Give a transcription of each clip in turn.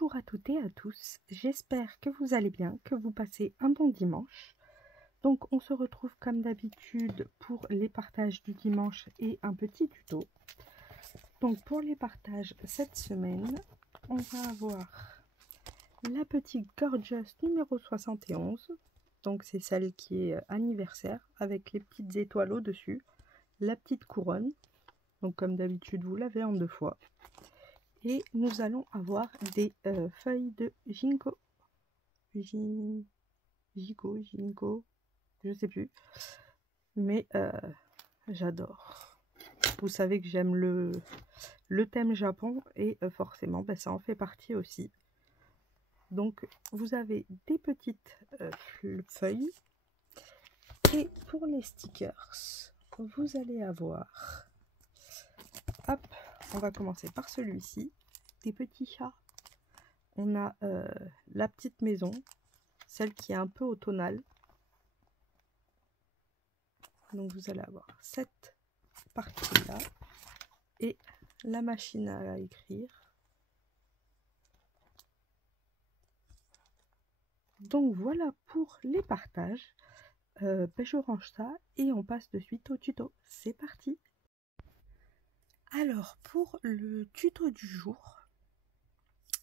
Bonjour à toutes et à tous, j'espère que vous allez bien, que vous passez un bon dimanche. Donc on se retrouve comme d'habitude pour les partages du dimanche et un petit tuto. Donc pour les partages cette semaine, on va avoir la petite Gorgeous numéro 71. Donc c'est celle qui est anniversaire avec les petites étoiles au-dessus, la petite couronne. Donc comme d'habitude vous l'avez en 2 fois. Et nous allons avoir des feuilles de ginkgo, je sais plus, mais j'adore. Vous savez que j'aime le thème Japon et forcément ça en fait partie aussi. Donc vous avez des petites feuilles et pour les stickers vous allez avoir, hop, on va commencer par celui-ci, des petits chats. On a la petite maison, celle qui est un peu automnale. Donc vous allez avoir cette partie-là et la machine à écrire. Donc voilà pour les partages. Je range ça et on passe de suite au tuto. C'est parti! Alors pour le tuto du jour,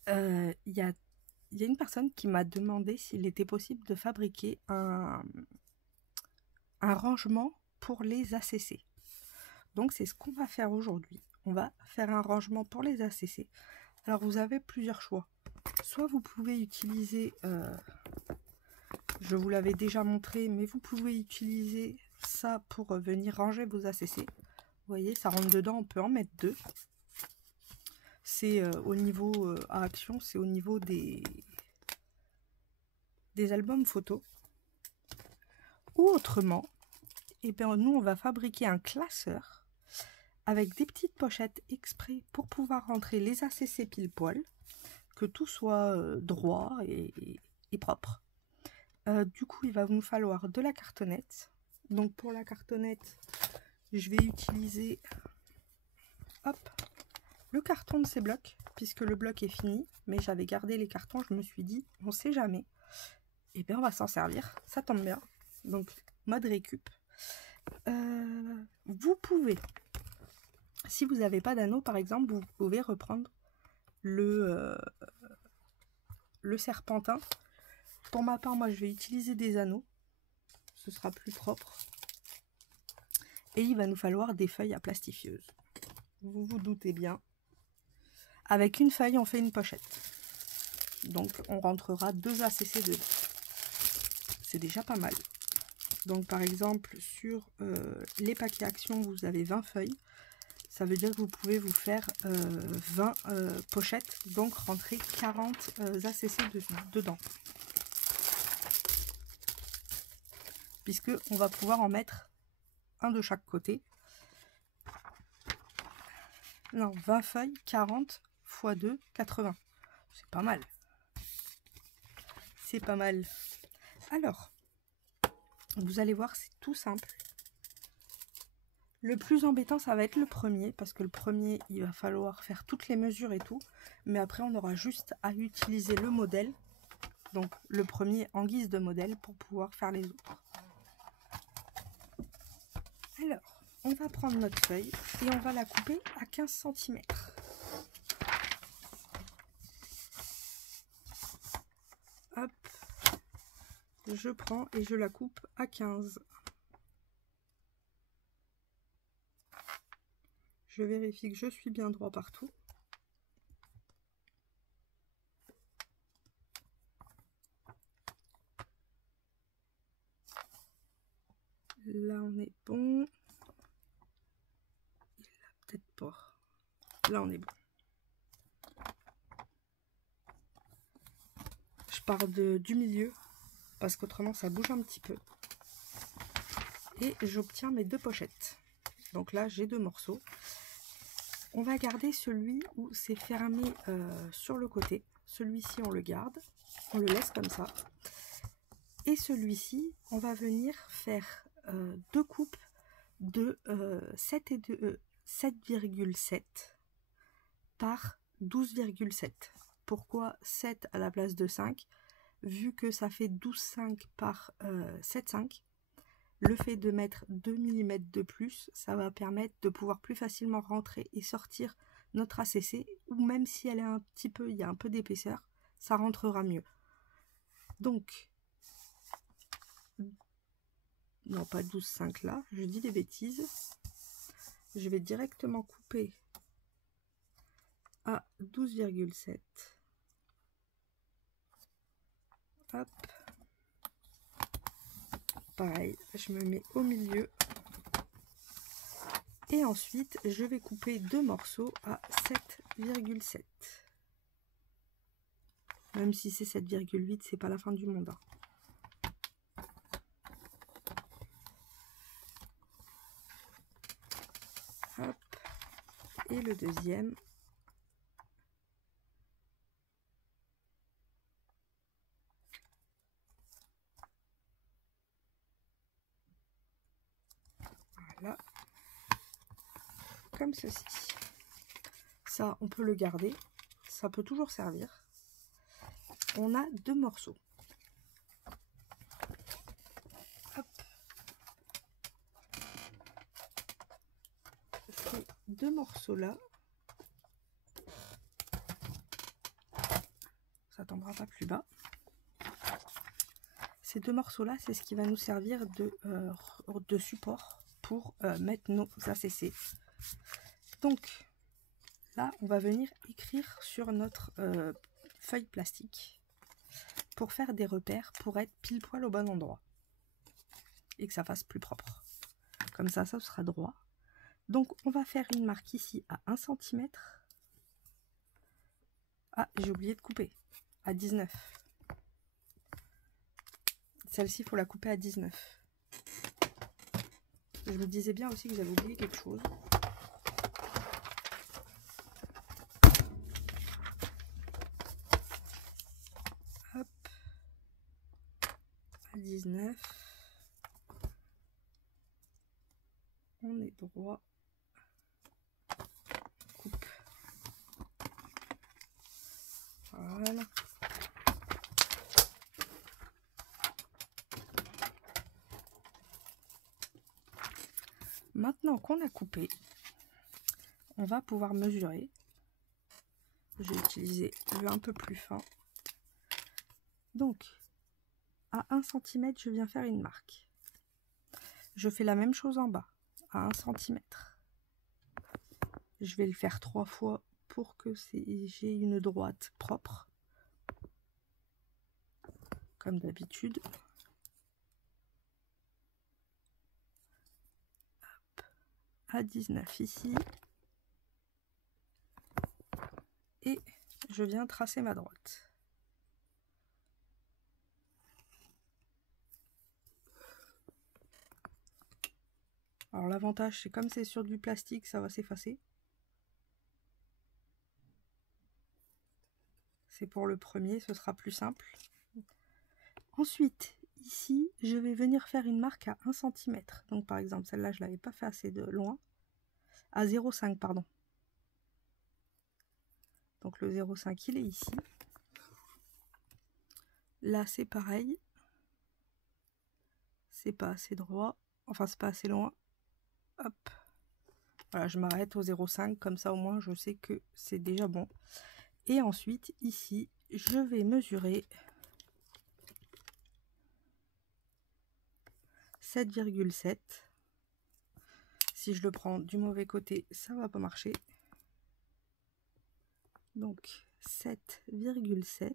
il y a une personne qui m'a demandé s'il était possible de fabriquer un rangement pour les ACC. Donc c'est ce qu'on va faire aujourd'hui. On va faire un rangement pour les ACC. Alors vous avez plusieurs choix. Soit vous pouvez utiliser, je vous l'avais déjà montré, mais vous pouvez utiliser ça pour venir ranger vos ACC. Vous voyez, ça rentre dedans, on peut en mettre 2. C'est au niveau à action, c'est au niveau des albums photos. Ou autrement, et bien nous on va fabriquer un classeur avec des petites pochettes exprès pour pouvoir rentrer les ACC pile poil, que tout soit droit et propre. Du coup il va nous falloir de la cartonnette. Donc pour la cartonnette je vais utiliser, hop, le carton de ces blocs, puisque le bloc est fini, mais j'avais gardé les cartons, je me suis dit on sait jamais, et bien on va s'en servir, ça tombe bien. Donc mode récup. Vous pouvez, si vous n'avez pas d'anneau par exemple, vous pouvez reprendre le serpentin. Pour ma part, moi je vais utiliser des anneaux, ce sera plus propre. Et il va nous falloir des feuilles à plastifieuse. Vous vous doutez bien. Avec une feuille, on fait une pochette. Donc on rentrera 2 ACC dedans. C'est déjà pas mal. Donc par exemple sur les paquets Action, vous avez 20 feuilles. Ça veut dire que vous pouvez vous faire 20 pochettes, donc rentrer 40 ACC dedans. Puisque on va pouvoir en mettre un de chaque côté. Non, 20 feuilles, 40 x 2, 80. C'est pas mal. C'est pas mal. Alors, vous allez voir, c'est tout simple. Le plus embêtant, ça va être le premier, parce que le premier, il va falloir faire toutes les mesures et tout. Mais après, on aura juste à utiliser le modèle. Donc, le premier en guise de modèle pour pouvoir faire les autres. Alors, on va prendre notre feuille et on va la couper à 15 cm. Hop, je prends et je la coupe à 15. Je vérifie que je suis bien droit partout. Là, on est bon. Là, peut-être pas. Là, on est bon. Je pars du milieu, parce qu'autrement, ça bouge un petit peu. Et j'obtiens mes 2 pochettes. Donc là, j'ai 2 morceaux. On va garder celui où c'est fermé sur le côté. Celui-ci, on le garde. On le laisse comme ça. Et celui-ci, on va venir faire 2 coupes de 7,7 par 12,7. Pourquoi 7 à la place de 5? Vu que ça fait 12,5 par 7,5, le fait de mettre 2 mm de plus, ça va permettre de pouvoir plus facilement rentrer et sortir notre ACC, ou même si elle est un petit peu, il y a un peu d'épaisseur, ça rentrera mieux. Donc, non pas 12,5 là, je dis des bêtises. Je vais directement couper à 12,7. Hop. Pareil, je me mets au milieu. Et ensuite, je vais couper 2 morceaux à 7,7. Même si c'est 7,8, c'est pas la fin du monde. Hop. Et le deuxième. Voilà. Comme ceci. Ça, on peut le garder. Ça peut toujours servir. On a 2 morceaux. Hop. Ces 2 morceaux là, ça tombera pas plus bas. Ces 2 morceaux là, c'est ce qui va nous servir de support pour mettre nos ACC. Donc là, on va venir écrire sur notre feuille plastique pour faire des repères, pour être pile poil au bon endroit et que ça fasse plus propre. Comme ça, ça sera droit. Donc on va faire une marque ici à 1 cm. Ah, j'ai oublié de couper à 19. Celle-ci, il faut la couper à 19. Je me disais bien aussi que j'avais oublié quelque chose. Hop. À 19. On est droit. Coupe. Voilà. Maintenant qu'on a coupé, on va pouvoir mesurer. Je vais utiliser le un peu plus fin. Donc, à 1 cm, je viens faire une marque. Je fais la même chose en bas, à 1 cm. Je vais le faire 3 fois pour que j'ai une droite propre. Comme d'habitude. À 19 ici. Et je viens tracer ma droite. Alors l'avantage, c'est comme c'est sur du plastique, ça va s'effacer. C'est pour le premier, ce sera plus simple. Ensuite, ici, je vais venir faire une marque à 1 cm. Donc par exemple, celle-là, je ne l'avais pas fait assez de loin. À 0,5, pardon. Donc le 0,5, il est ici. Là, c'est pareil. C'est pas assez droit. Enfin, c'est pas assez loin. Hop. Voilà, je m'arrête au 0,5. Comme ça, au moins, je sais que c'est déjà bon. Et ensuite, ici, je vais mesurer 7,7. Si je le prends du mauvais côté, ça va pas marcher. Donc 7,7.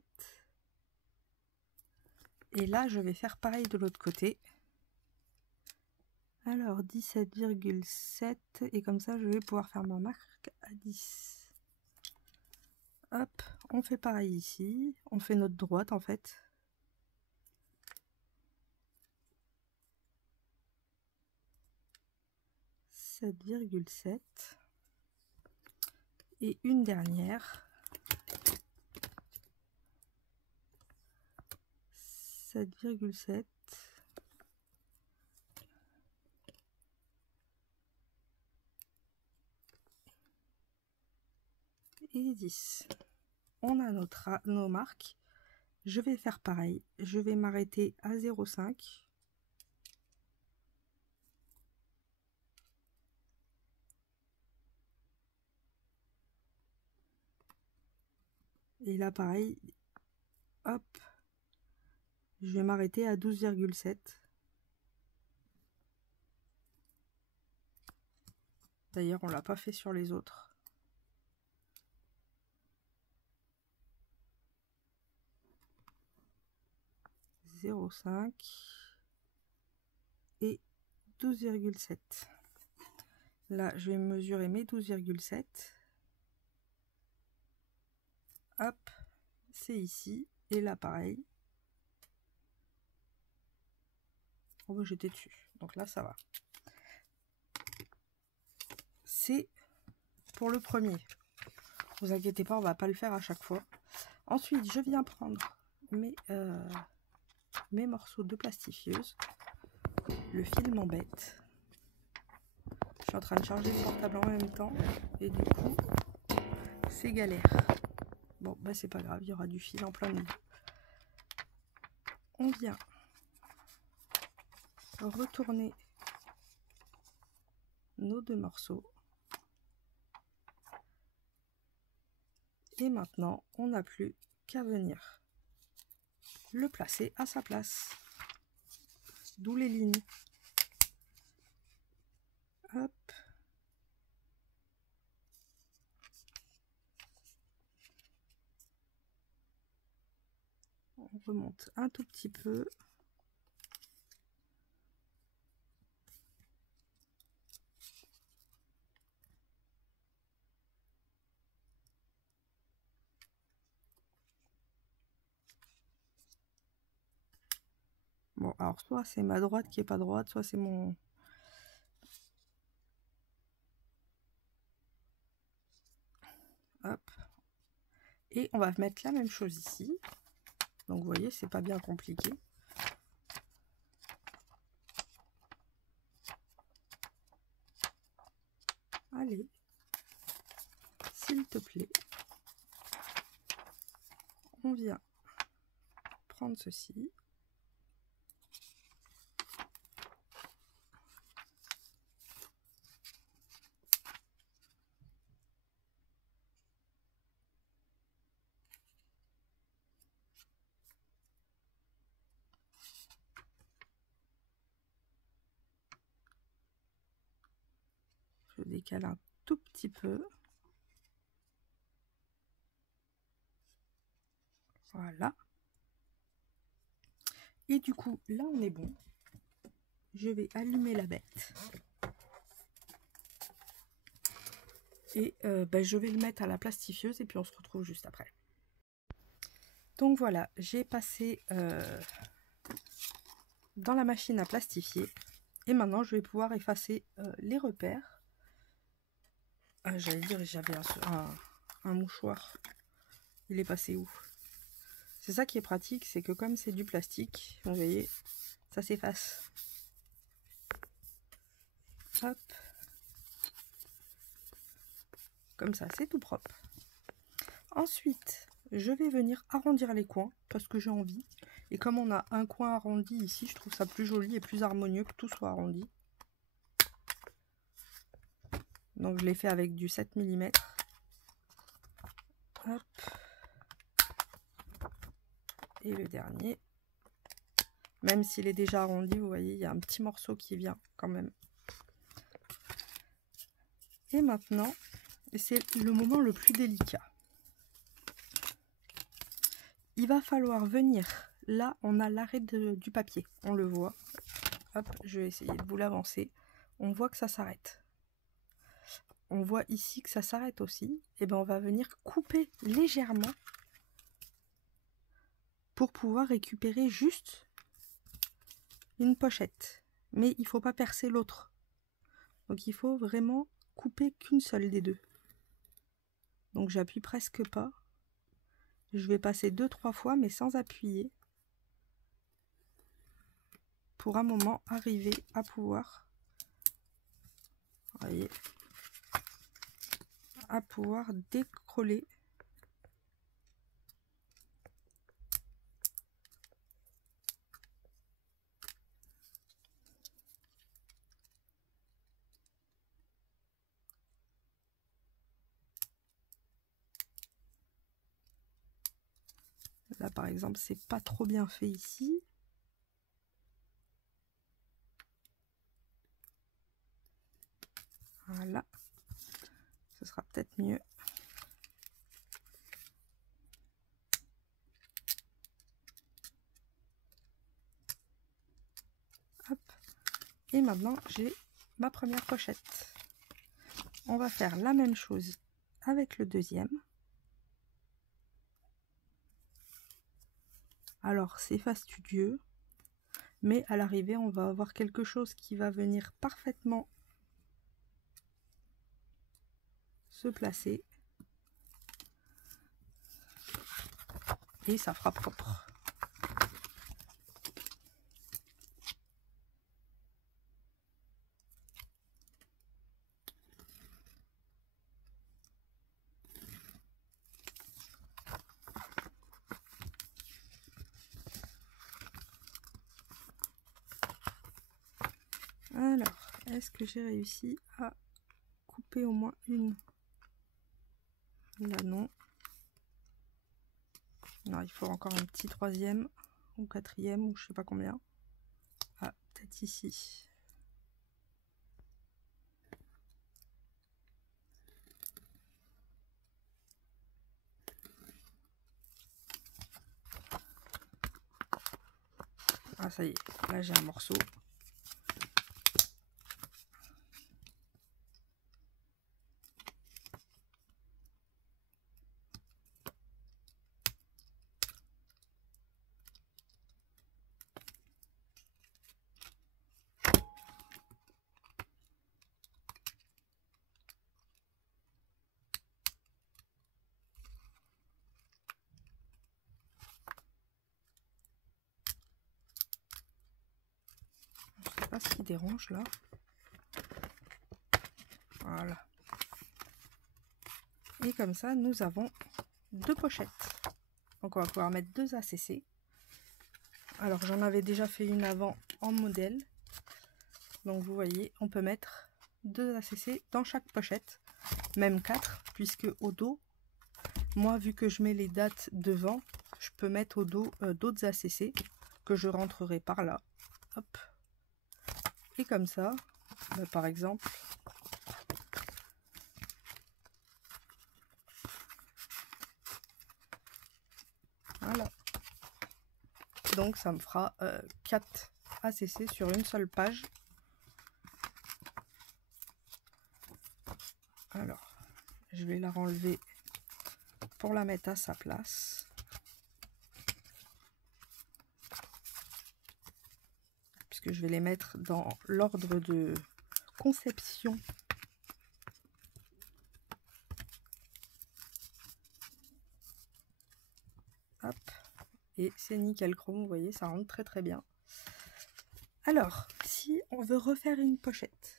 Et là, je vais faire pareil de l'autre côté. Alors 17,7. Et comme ça, je vais pouvoir faire ma marque à 10. Hop, on fait pareil ici. On fait notre droite en fait. « 7,7. Et une dernière. 7,7. Et 10. on a nos marques. Je vais faire pareil. Je vais m'arrêter à 0,5. Et là, pareil, hop, je vais m'arrêter à 12,7. D'ailleurs, on l'a pas fait sur les autres. « 0,5 et 12,7. Là, je vais mesurer mes 12,7. Hop, c'est ici. Et là, pareil. Oh, bah, j'étais dessus. Donc là, ça va. C'est pour le premier. Vous inquiétez pas, on va pas le faire à chaque fois. Ensuite, je viens prendre mes morceaux de plastifieuse. Le fil m'embête. Je suis en train de charger le portable en même temps. Et du coup, c'est galère. Bon, bah c'est pas grave, il y aura du fil en plein milieu. On vient retourner nos deux morceaux. Et maintenant, on n'a plus qu'à venir le placer à sa place. D'où les lignes. Hop. On remonte un tout petit peu. Bon, alors soit c'est ma droite qui est pas droite, soit c'est mon... Hop. Et on va mettre la même chose ici. Donc vous voyez, c'est pas bien compliqué. Allez, s'il te plaît, on vient prendre ceci. Je décale un tout petit peu. Voilà. Et du coup, là, on est bon. Je vais allumer la bête. Et je vais le mettre à la plastifieuse et puis on se retrouve juste après. Donc voilà, j'ai passé dans la machine à plastifier. Et maintenant, je vais pouvoir effacer les repères. J'allais dire, j'avais un mouchoir. Il est passé où? C'est ça qui est pratique, c'est que comme c'est du plastique, vous voyez, ça s'efface. Hop. Comme ça, c'est tout propre. Ensuite, je vais venir arrondir les coins parce que j'ai envie. Et comme on a un coin arrondi ici, je trouve ça plus joli et plus harmonieux que tout soit arrondi. Donc je l'ai fait avec du 7 mm. Hop. Et le dernier. Même s'il est déjà arrondi, vous voyez, il y a un petit morceau qui vient quand même. Et maintenant, c'est le moment le plus délicat. Il va falloir venir, là on a l'arrêt du papier, on le voit. Hop, je vais essayer de vous l'avancer. On voit que ça s'arrête. On voit ici que ça s'arrête aussi. Et bien on va venir couper légèrement pour pouvoir récupérer juste une pochette. Mais il ne faut pas percer l'autre. Donc il faut vraiment couper qu'une seule des deux. Donc j'appuie presque pas. Je vais passer 2-3 fois mais sans appuyer. Pour un moment arriver à pouvoir, voyez, à pouvoir décoller Là, par exemple, c'est pas trop bien fait ici. Voilà. Ce sera peut-être mieux. Hop. Et maintenant, j'ai ma première pochette. On va faire la même chose avec le deuxième. Alors, c'est fastidieux, mais à l'arrivée, on va avoir quelque chose qui va venir parfaitement se placer. Et ça fera propre. Alors, est-ce que j'ai réussi à couper au moins une? Là, non. Non, il faut encore un petit troisième ou quatrième ou je sais pas combien. Ah, peut-être ici. Ah, ça y est, là j'ai un morceau. Je sais pas ce qui dérange là. Voilà. Et comme ça, nous avons deux pochettes. Donc on va pouvoir mettre deux ACC. Alors j'en avais déjà fait une avant en modèle. Donc vous voyez, on peut mettre deux ACC dans chaque pochette. Même 4, puisque au dos, moi vu que je mets les dates devant, je peux mettre au dos d'autres ACC que je rentrerai par là. Hop. Et comme ça, bah, par exemple, voilà. Donc ça me fera 4 ACC sur une seule page. Alors, je vais la renlever pour la mettre à sa place. Puisque je vais les mettre dans l'ordre de conception. Hop. Et c'est nickel chrome, vous voyez, ça rentre très très bien. Alors, si on veut refaire une pochette,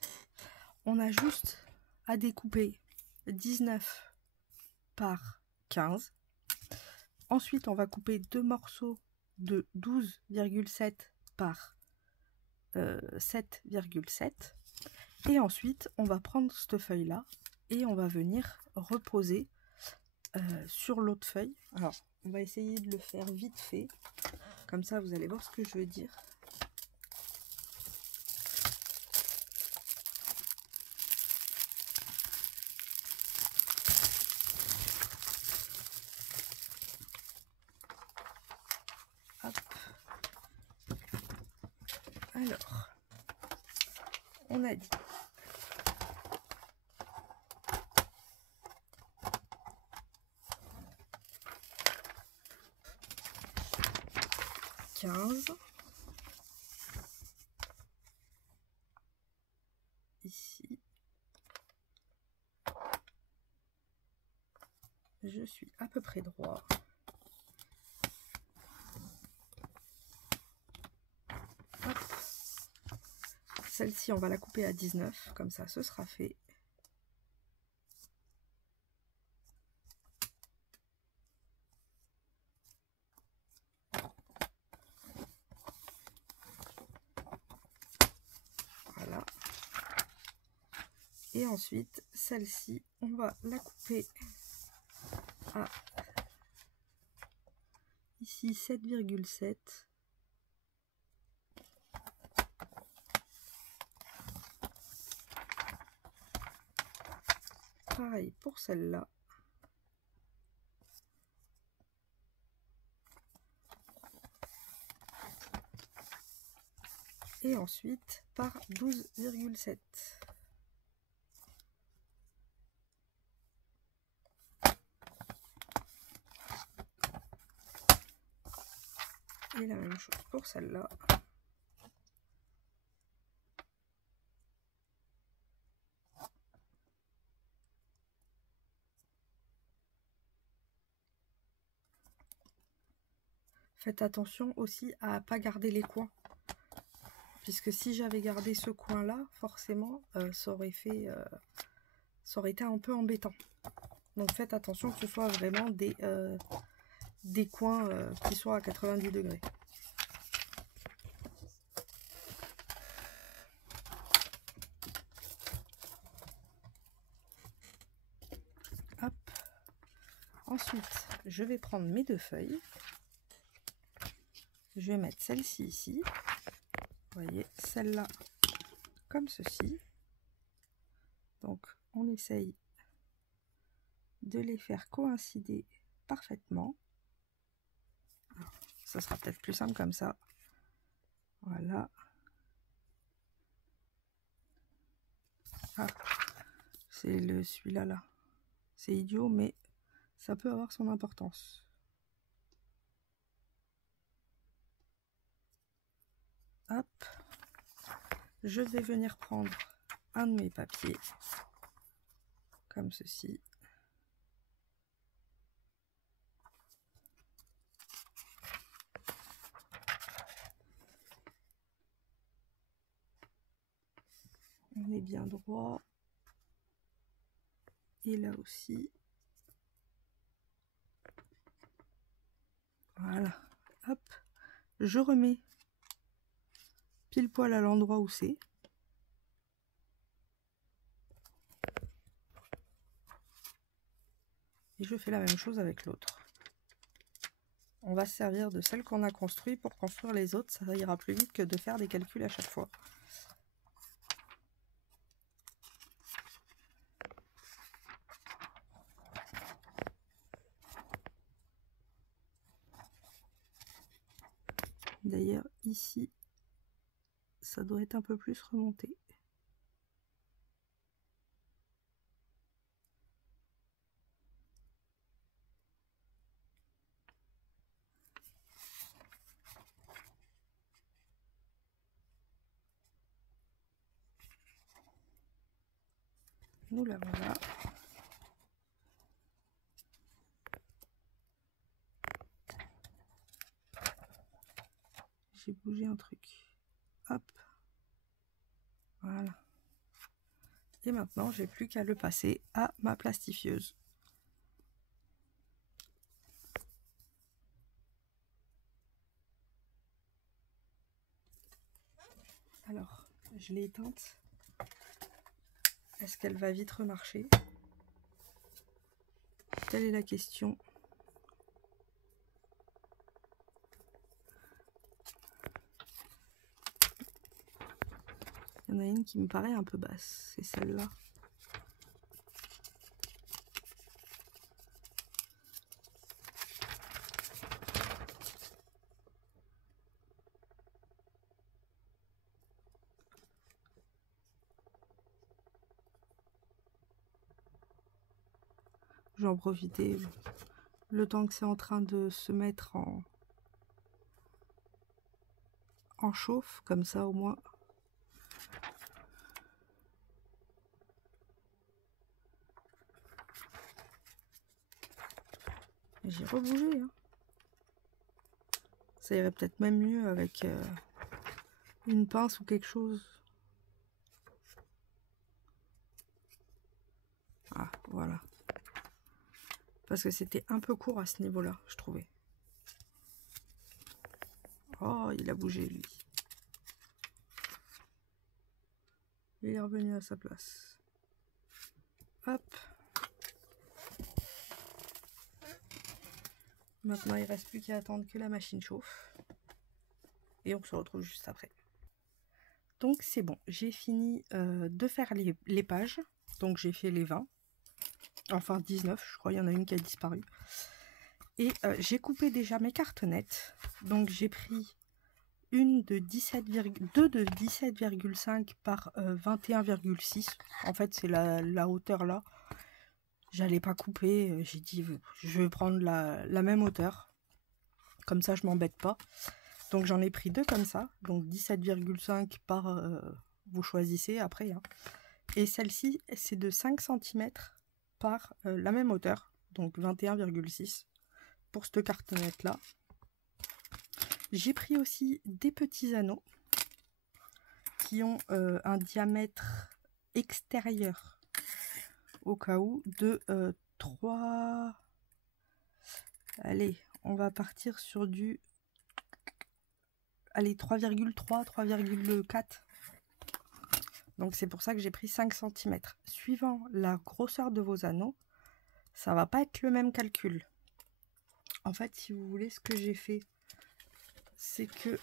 on a juste à découper 19 par 15. Ensuite, on va couper deux morceaux de 12,7 par 7,7. Et ensuite, on va prendre cette feuille-là et on va venir reposer sur l'autre feuille. Alors, on va essayer de le faire vite fait. Comme ça, vous allez voir ce que je veux dire. Hop. Alors, on a dit 15. Ici. Je suis à peu près droit. Celle-ci, on va la couper à 19, comme ça, ce sera fait. Voilà. Et ensuite, celle-ci, on va la couper à Ici 7,7. Pareil pour celle-là. Et ensuite par 12,7. Et la même chose pour celle-là. Faites attention aussi à pas garder les coins. Puisque si j'avais gardé ce coin-là, forcément, ça aurait été un peu embêtant. Donc faites attention que ce soit vraiment des coins qui soient à 90 degrés. Hop. Ensuite, je vais prendre mes deux feuilles. Je vais mettre celle-ci ici. Vous voyez, celle-là comme ceci. Donc, on essaye de les faire coïncider parfaitement. Alors, ça sera peut-être plus simple comme ça. Voilà. Ah, c'est celui-là là. C'est idiot, mais ça peut avoir son importance. Hop. Je vais venir prendre un de mes papiers, comme ceci. On est bien droit. Et là aussi. Voilà. Hop. Je remets pile poil à l'endroit où c'est. Et je fais la même chose avec l'autre. On va se servir de celle qu'on a construite pour construire les autres. Ça ira plus vite que de faire des calculs à chaque fois. D'ailleurs, ici, ça doit être un peu plus remonté. Nous la voilà. J'ai bougé un truc. Hop. Voilà. Et maintenant, j'ai plus qu'à le passer à ma plastifieuse. Alors, je l'ai éteinte. Est-ce qu'elle va vite remarcher? Telle est la question. Il y en a une qui me paraît un peu basse, c'est celle-là. J'en profitais le temps que c'est en train de se mettre en chauffe, comme ça au moins. J'ai rebougé. Hein. Ça irait peut-être même mieux avec une pince ou quelque chose. Ah, voilà. Parce que c'était un peu court à ce niveau-là, je trouvais. Oh, il a bougé, lui. Il est revenu à sa place. Hop. Maintenant, il reste plus qu'à attendre que la machine chauffe. Et on se retrouve juste après. Donc c'est bon, j'ai fini de faire les pages. Donc j'ai fait les 20. Enfin 19, je crois, il y en a une qui a disparu. Et j'ai coupé déjà mes cartonnettes. Donc j'ai pris une de 2 de 17,5 par 21,6. En fait, c'est la hauteur là. J'allais pas couper. J'ai dit, je vais prendre la même hauteur. Comme ça, je m'embête pas. Donc j'en ai pris deux comme ça. Donc 17,5 par... vous choisissez après. Hein. Et celle-ci, c'est de 5 cm par la même hauteur. Donc 21,6 pour cette cartonnette là. J'ai pris aussi des petits anneaux qui ont un diamètre extérieur au cas où de 3... Allez, on va partir sur du... Allez, 3,3, 3,4. Donc c'est pour ça que j'ai pris 5 cm. Suivant la grosseur de vos anneaux, ça va pas être le même calcul. En fait, si vous voulez, ce que j'ai fait, c'est que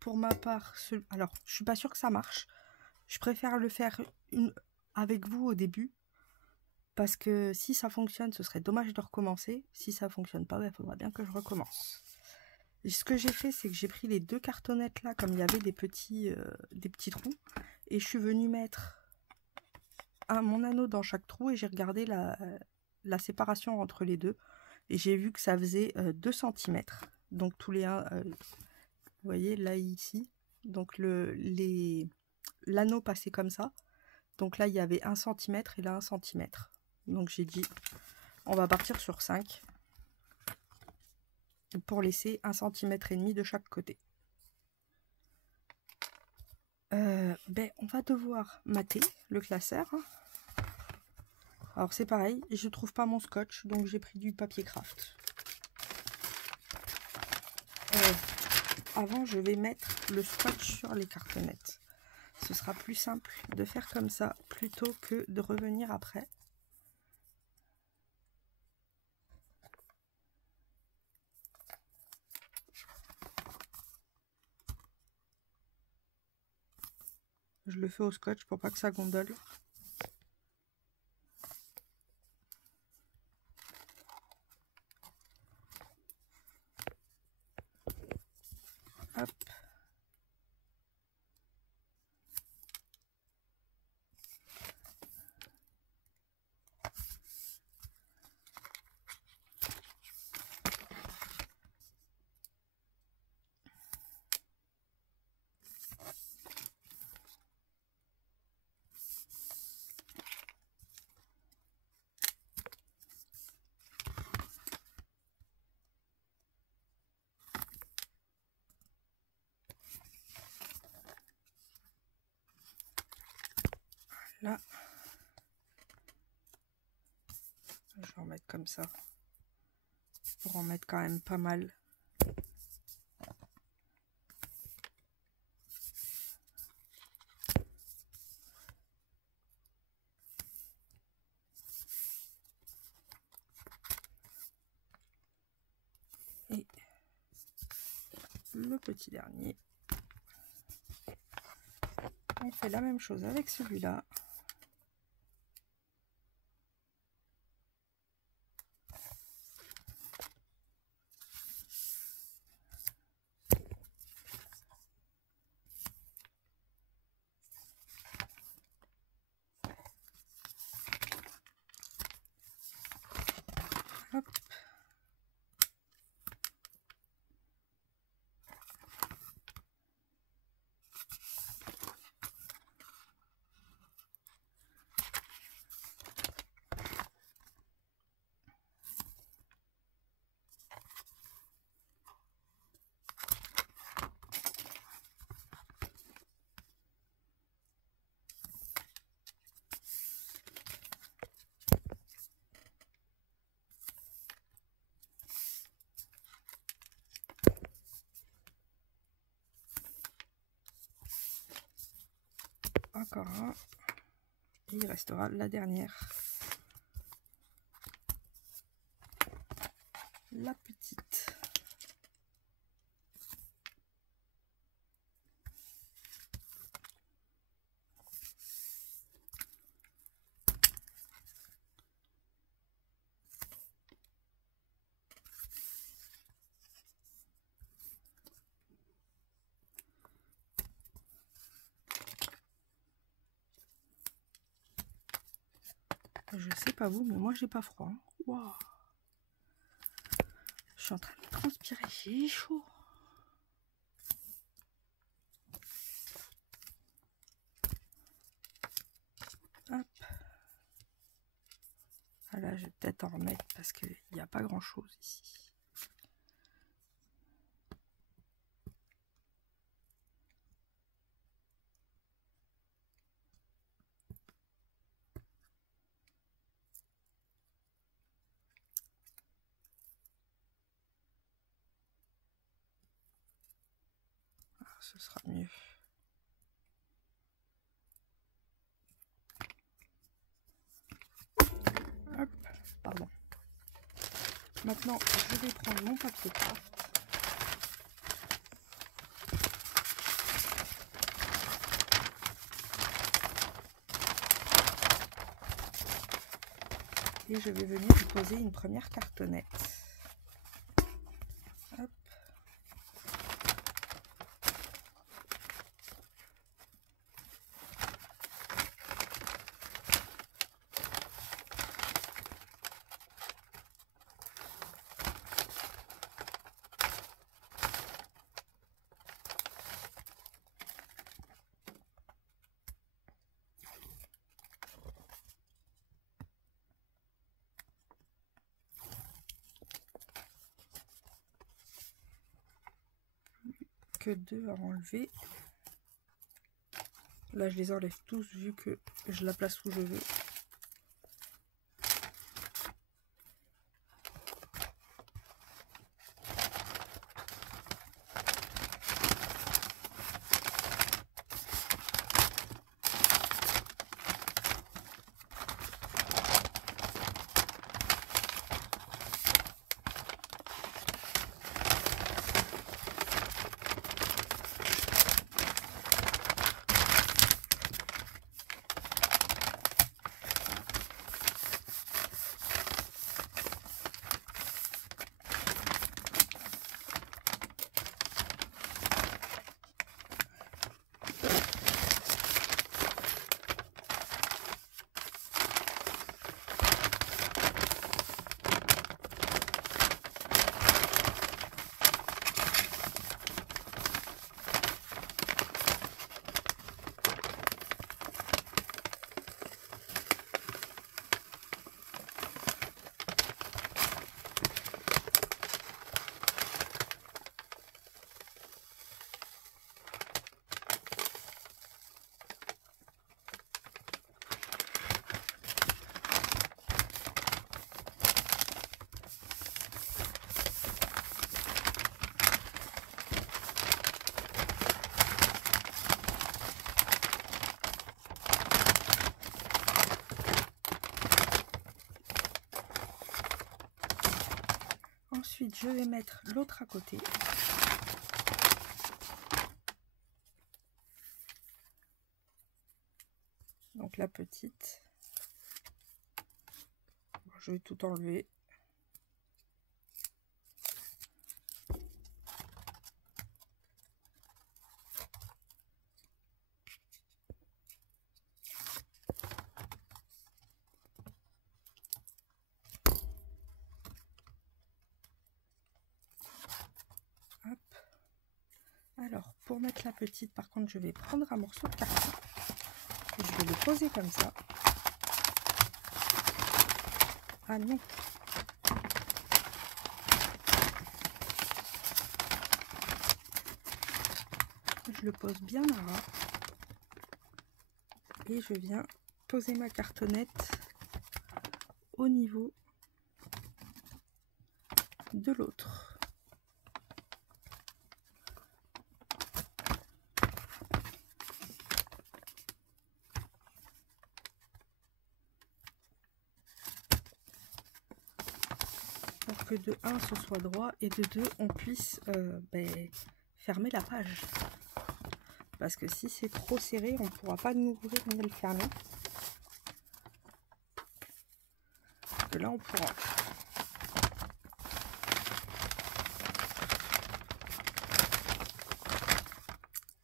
pour ma part, alors je suis pas sûre que ça marche. Je préfère le faire avec vous au début. Parce que si ça fonctionne, ce serait dommage de recommencer. Si ça fonctionne pas, il faudra bien que je recommence. Et ce que j'ai fait, c'est que j'ai pris les deux cartonnettes là, comme il y avait des petits trous. Et je suis venue mettre mon anneau dans chaque trou et j'ai regardé la séparation entre les deux. Et j'ai vu que ça faisait 2 cm. Donc tous les 1, vous voyez là ici. Donc l'anneau passait comme ça. Donc là il y avait 1 cm et là 1 cm. Donc j'ai dit on va partir sur 5 pour laisser 1,5 cm de chaque côté. On va devoir mater le classeur. Alors c'est pareil, je trouve pas mon scotch, donc j'ai pris du papier craft. Avant je vais mettre le scotch sur les cartonnettes. Ce sera plus simple de faire comme ça plutôt que de revenir après. Je le fais au scotch pour pas que ça gondole. Hop. Là, je vais en mettre comme ça pour en mettre quand même pas mal. Et le petit dernier, on fait la même chose avec celui-là. Hop. Encore un. Et il restera la dernière. la petite. Je sais pas vous, mais moi j'ai pas froid. Waouh! Je suis en train de transpirer, j'ai chaud. Hop. Ah là, je vais peut-être en remettre parce qu'il n'y a pas grand chose ici. Ce sera mieux. Hop, pardon. Maintenant, je vais prendre mon papier craft. Et je vais venir y poser une première cartonnette. Hop. Que 2 à enlever. Là, je les enlève tous vu que je la place où je veux. Ensuite, je vais mettre l'autre à côté. Donc la petite. Je vais tout enlever. Hop. Alors, pour mettre la petite, par contre, je vais prendre un morceau de carton. Et je vais le poser comme ça. Ah non. Je le pose bien à ras. Et je viens poser ma cartonnette au niveau de l'autre. que de 1 ce soit droit et de 2 on puisse fermer la page. Parce que si c'est trop serré, on ne pourra pas l'ouvrir ni le fermer. Parce que là on pourra.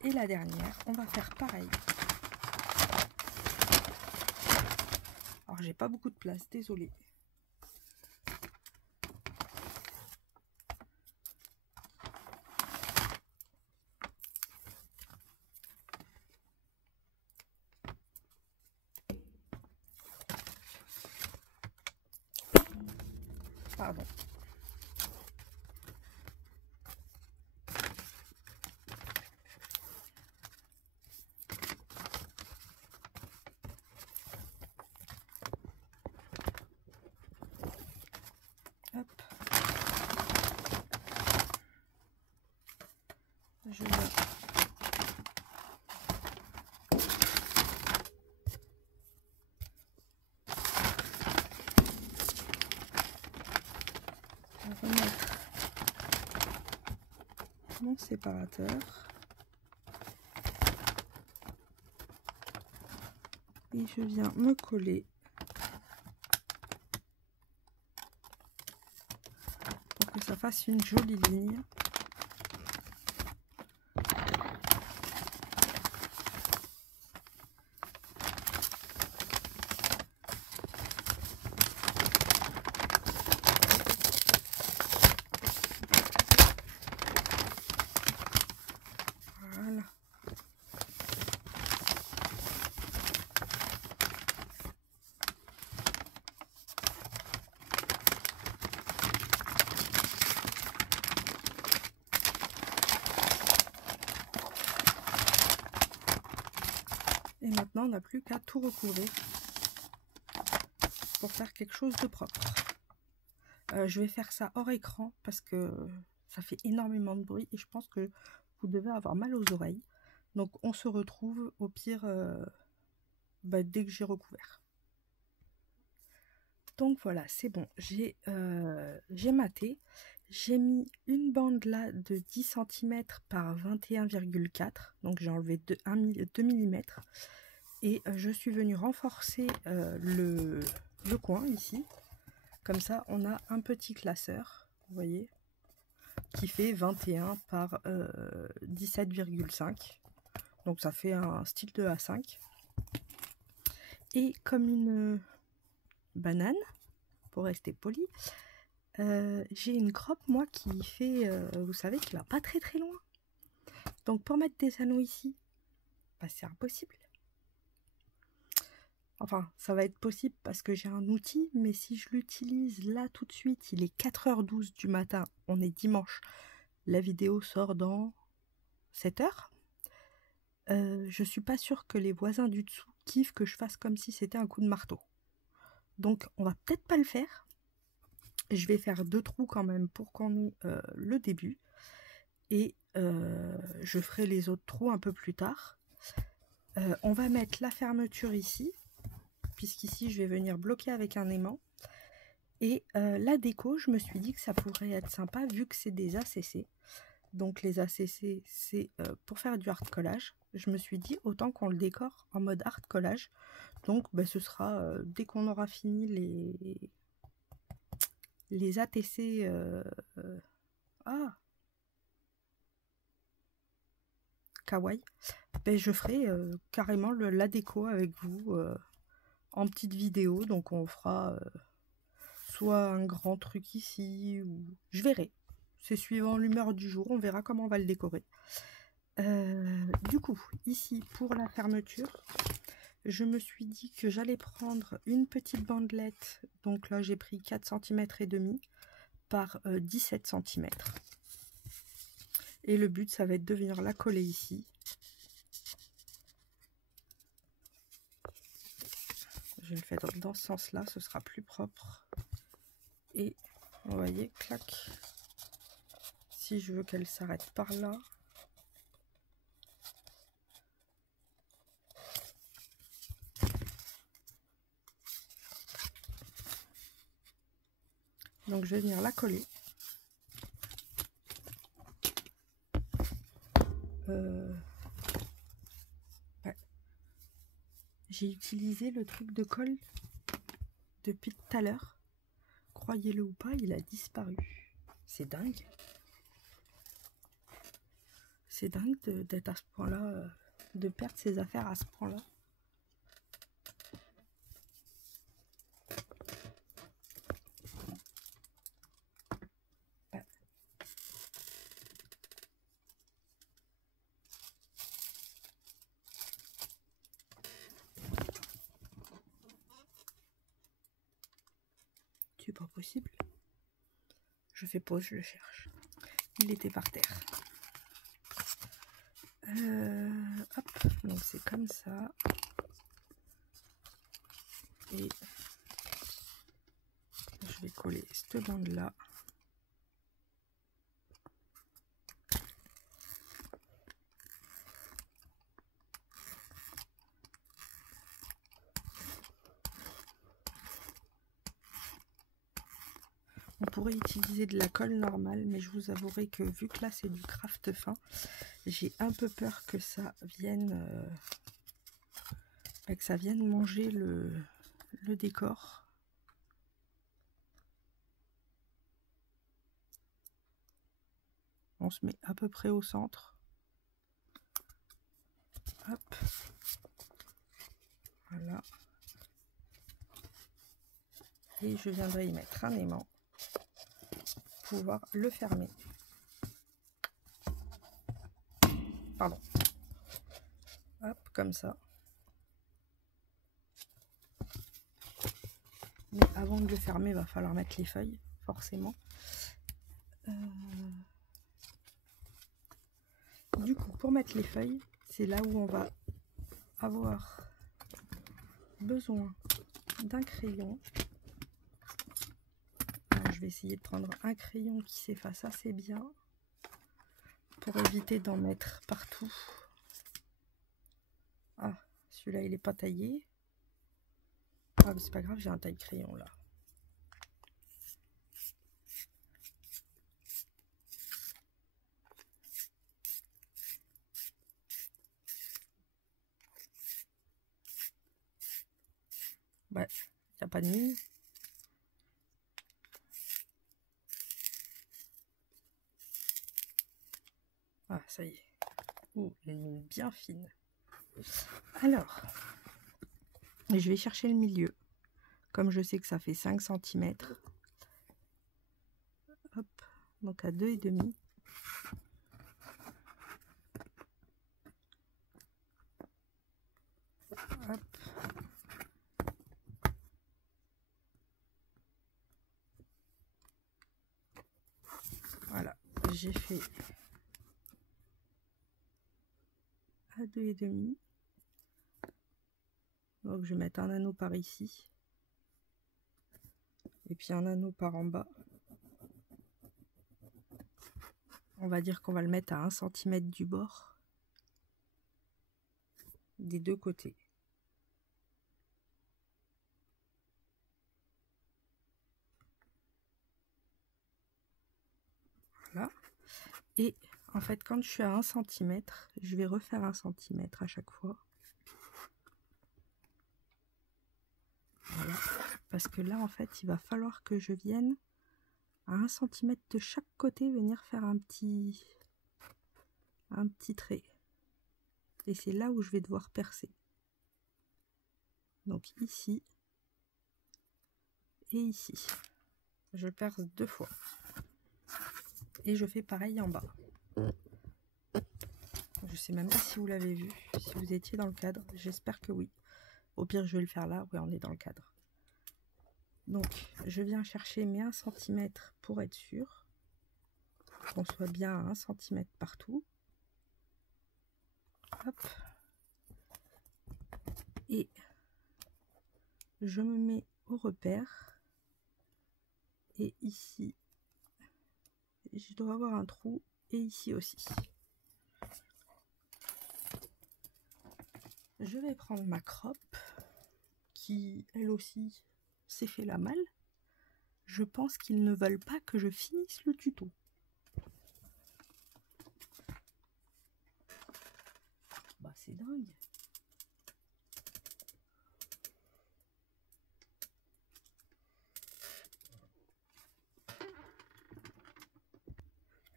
Et la dernière, on va faire pareil. Alors j'ai pas beaucoup de place, désolée. Pardon. Hop. Je vais remettre mon séparateur. Et je viens me coller pour que ça fasse une jolie ligne. Voilà. Et maintenant, on n'a plus qu'à tout recouvrir pour faire quelque chose de propre. Je vais faire ça hors écran parce que ça fait énormément de bruit et je pense que vous devez avoir mal aux oreilles. Donc on se retrouve au pire dès que j'ai recouvert. Donc voilà, c'est bon, j'ai maté. J'ai mis une bande là de 10 cm par 21,4. Donc j'ai enlevé 2 mm. Et je suis venue renforcer le coin ici. Comme ça, on a un petit classeur, vous voyez, qui fait 21 par 17,5. Donc ça fait un style de A5. Et comme une banane, pour rester poli, j'ai une croppe, moi, qui fait, vous savez, qui va pas très très loin. Donc pour mettre des anneaux ici, c'est impossible. Enfin, ça va être possible parce que j'ai un outil, mais si je l'utilise là tout de suite, il est 4h12 du matin, on est dimanche. La vidéo sort dans 7h. Je suis pas sûre que les voisins du dessous kiffent que je fasse comme si c'était un coup de marteau. Donc on va peut-être pas le faire. Je vais faire 2 trous quand même pour qu'on ait le début. Et je ferai les autres trous un peu plus tard. On va mettre la fermeture ici, puisqu'ici je vais venir bloquer avec un aimant. Et la déco, je me suis dit que ça pourrait être sympa vu que c'est des ACC. Donc les ACC, c'est pour faire du hard collage. Je me suis dit autant qu'on le décore en mode hard collage. Donc ce sera dès qu'on aura fini les ATC. Kawaii. Je ferai carrément la déco avec vous en petite vidéo. Donc on fera soit un grand truc ici, ou je verrai. C'est suivant l'humeur du jour, on verra comment on va le décorer. Du coup, ici, pour la fermeture, je me suis dit que j'allais prendre une petite bandelette. Donc là, j'ai pris 4 cm et demi par 17 cm. Et le but, ça va être de venir la coller ici. Je le fais dans ce sens-là, ce sera plus propre. Et vous voyez, clac. Si je veux qu'elle s'arrête par là. Donc je vais venir la coller. Ouais. J'ai utilisé le truc de colle depuis tout à l'heure. Croyez-le ou pas, il a disparu. C'est dingue. C'est dingue d'être à ce point-là, de perdre ses affaires à ce point-là. Ouais. C'est pas possible. Je fais pause, je le cherche. Il était par terre. Hop, donc c'est comme ça. Et je vais coller cette bande là. On pourrait utiliser de la colle normale, mais je vous avouerai que vu que là c'est du craft fin, j'ai un peu peur que ça vienne manger le décor. On se met à peu près au centre. Hop. Voilà. Et je viendrai y mettre un aimant pour pouvoir le fermer. Pardon. Hop, comme ça. Mais avant de le fermer, il va falloir mettre les feuilles, forcément. Du coup, pour mettre les feuilles, c'est là où on va avoir besoin d'un crayon. Alors, je vais essayer de prendre un crayon qui s'efface assez bien pour éviter d'en mettre partout. Ah, celui-là, il n'est pas taillé. Ah, c'est pas grave, j'ai un taille-crayon là. Ouais, il n'y a pas de mine. Ah, ça y est. Oh, une mine bien fine. Alors, je vais chercher le milieu. Comme je sais que ça fait 5 cm. Hop, donc à 2,5. Hop. Voilà, j'ai fait à 2,5. Donc je vais mettre un anneau par ici. Et puis un anneau par en bas. On va dire qu'on va le mettre à 1 cm du bord. Des deux côtés. Voilà. Et en fait, quand je suis à 1 cm, je vais refaire 1 cm à chaque fois. Voilà. Parce que là, en fait, il va falloir que je vienne à 1 cm de chaque côté venir faire un petit trait. Et c'est là où je vais devoir percer. Donc ici et ici. Je perce 2 fois. Et je fais pareil en bas. Je sais même pas si vous l'avez vu, si vous étiez dans le cadre. J'espère que oui. Au pire, je vais le faire là. Oui, on est dans le cadre. Donc, je viens chercher mes 1 cm pour être sûr qu'on soit bien à 1 cm partout. Hop. Et je me mets au repère. Et ici, je dois avoir un trou. Et ici aussi. Je vais prendre ma croppe qui, elle aussi, s'est fait la malle. Je pense qu'ils ne veulent pas que je finisse le tuto. Bah c'est dingue.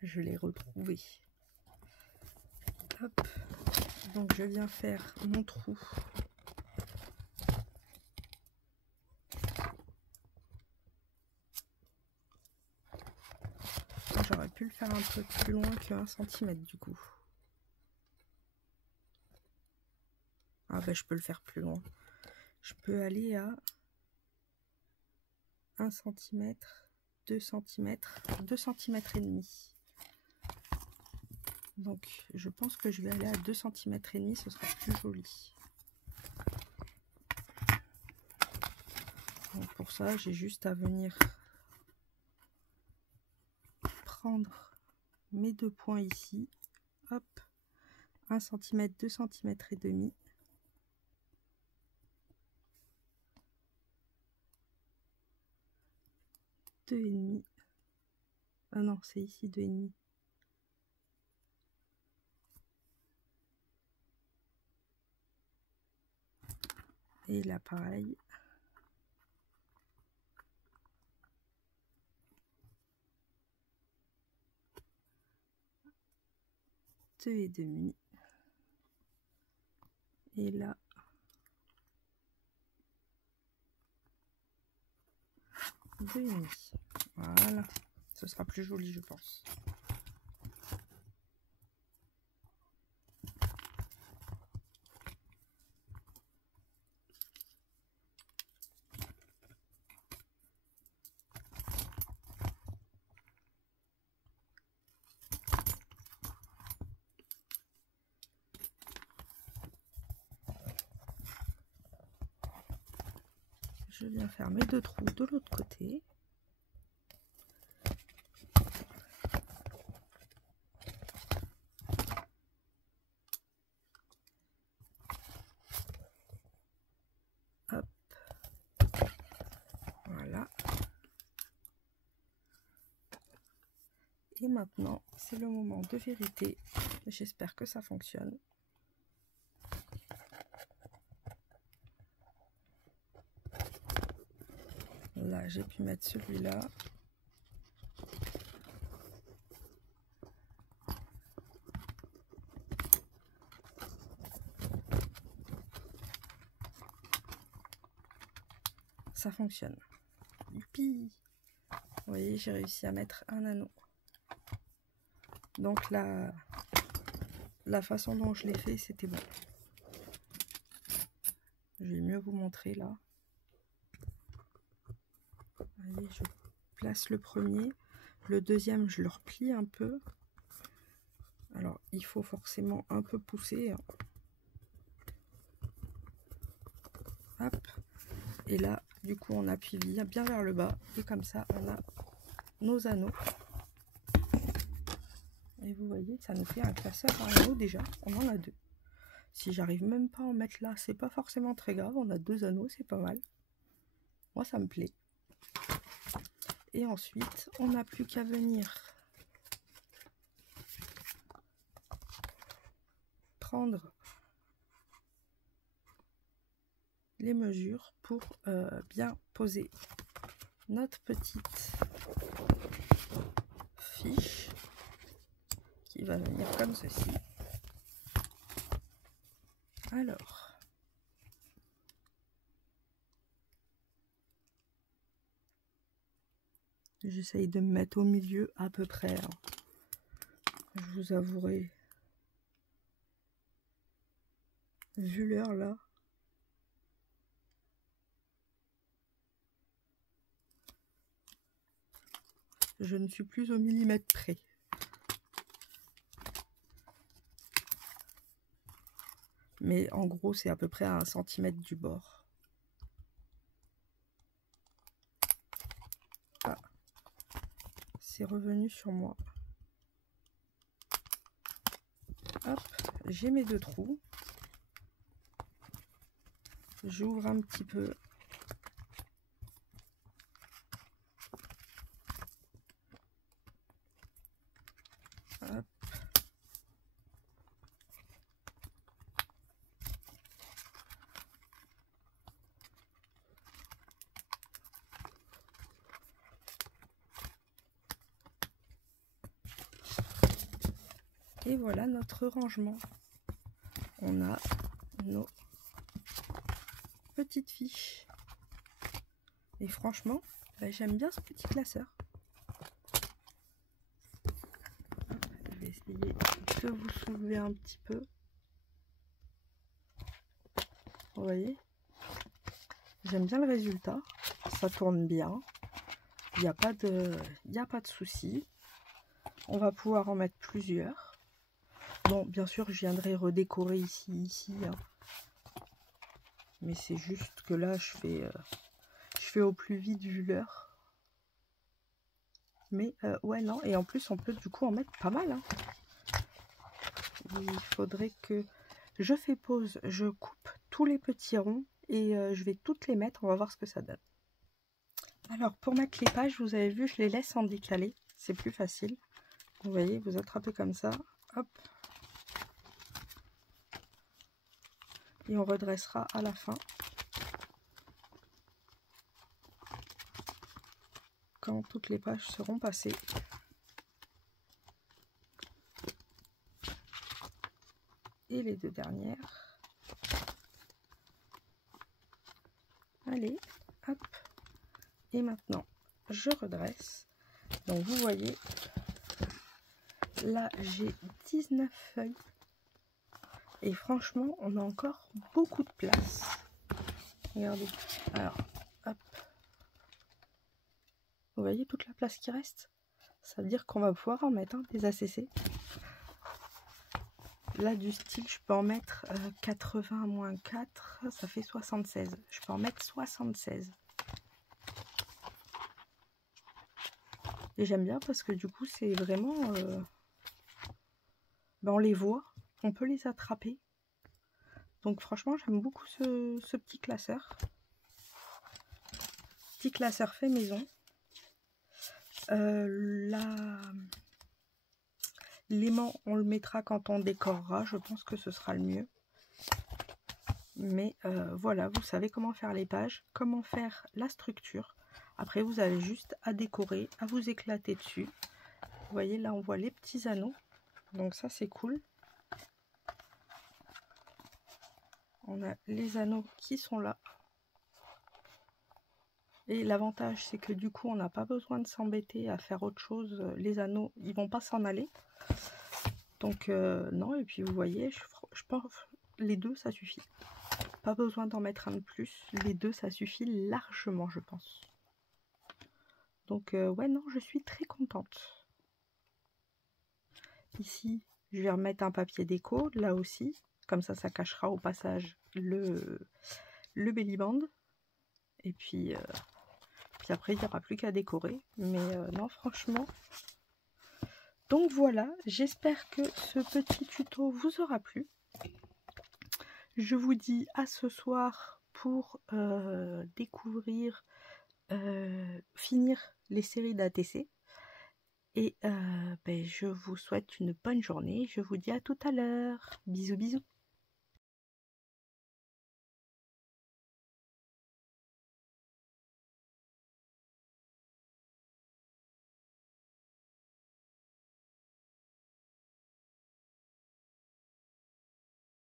Je l'ai retrouvé. Hop. Donc je viens faire mon trou. J'aurais pu le faire un peu plus loin que 1 cm du coup. Ah bah je peux le faire plus loin. Je peux aller à 1 cm, 2 cm, 2 cm et demi. Donc je pense que je vais aller à 2 cm et demi, ce sera plus joli. Donc pour ça, j'ai juste à venir prendre mes 2 points ici. Hop, 1 cm, 2 cm et demi. Et demi. Ah non, c'est ici 2,5. Et là pareil. Deux et demi. Et là 2,5. Voilà, ce sera plus joli je pense. Je viens faire mes 2 trous de l'autre côté. Hop. Voilà. Et maintenant, c'est le moment de vérité. J'espère que ça fonctionne. Là, j'ai pu mettre celui-là. Ça fonctionne. Youpi! Vous voyez, j'ai réussi à mettre un anneau. Donc la façon dont je l'ai fait, c'était bon. Je vais mieux vous montrer là. Vous voyez, je place le premier. Le deuxième, je le replie un peu. Alors, il faut forcément un peu pousser. Hop. Et là, du coup, on appuie bien vers le bas. Et comme ça, on a nos anneaux. Et vous voyez, ça nous fait un classeur à anneaux déjà. On en a 2. Si j'arrive même pas à en mettre là, c'est pas forcément très grave. On a 2 anneaux, c'est pas mal. Moi, ça me plaît. Et ensuite, on n'a plus qu'à venir prendre les mesures pour bien poser notre petite fiche qui va venir comme ceci. Alors, j'essaye de me mettre au milieu à peu près. Hein. Je vous avouerai, vu l'heure là, je ne suis plus au millimètre près. Mais en gros, c'est à peu près à 1 cm du bord. Ah, c'est revenu sur moi. Hop, j'ai mes 2 trous. J'ouvre un petit peu. Hop. Et voilà notre rangement. On a nos petites fiches. Et franchement, j'aime bien ce petit classeur. Je vais essayer de vous soulever un petit peu. Vous voyez, j'aime bien le résultat. Ça tourne bien. Il n'y a pas de souci. On va pouvoir en mettre plusieurs. Bon, bien sûr, je viendrai redécorer ici. Hein. Mais c'est juste que là, je fais au plus vite vu l'heure. Mais ouais, non. Et en plus, on peut du coup en mettre pas mal. Hein. Il faudrait que je fais pause, je coupe tous les petits ronds et je vais toutes les mettre. On va voir ce que ça donne. Alors, pour mettre les pages, vous avez vu, je les laisse en décalé. C'est plus facile. Vous voyez, vous attrapez comme ça. Hop. Et on redressera à la fin. Quand toutes les pages seront passées. Et les deux dernières. Allez, hop. Et maintenant, je redresse. Donc vous voyez, là j'ai 19 feuilles. Et franchement, on a encore beaucoup de place. Regardez. Alors, hop. Vous voyez toute la place qui reste? Ça veut dire qu'on va pouvoir en mettre des ACC. Là, du style, je peux en mettre 80 moins 4, ça fait 76. Je peux en mettre 76. Et j'aime bien parce que du coup, c'est vraiment... on les voit, on peut les attraper. Donc franchement, j'aime beaucoup ce petit classeur. Petit classeur fait maison. L'aimant, on le mettra quand on décorera. Je pense que ce sera le mieux. Mais voilà, vous savez comment faire les pages, comment faire la structure. Après, vous avez juste à décorer, à vous éclater dessus. Vous voyez, là, on voit les petits anneaux. Donc ça, c'est cool. On a les anneaux qui sont là. Et l'avantage, c'est que du coup, on n'a pas besoin de s'embêter à faire autre chose. Les anneaux, ils vont pas s'en aller. Donc, non. Et puis, vous voyez, je pense les deux, ça suffit. Pas besoin d'en mettre un de plus. Les deux, ça suffit largement, je pense. Donc, ouais, non, je suis très contente. Ici, je vais remettre un papier déco, là aussi. Comme ça cachera au passage le belly band. Et puis après, il n'y aura plus qu'à décorer. Mais non, franchement. Donc voilà, j'espère que ce petit tuto vous aura plu. Je vous dis à ce soir pour découvrir, finir les séries d'ATC. Et je vous souhaite une bonne journée. Je vous dis à tout à l'heure. Bisous, bisous.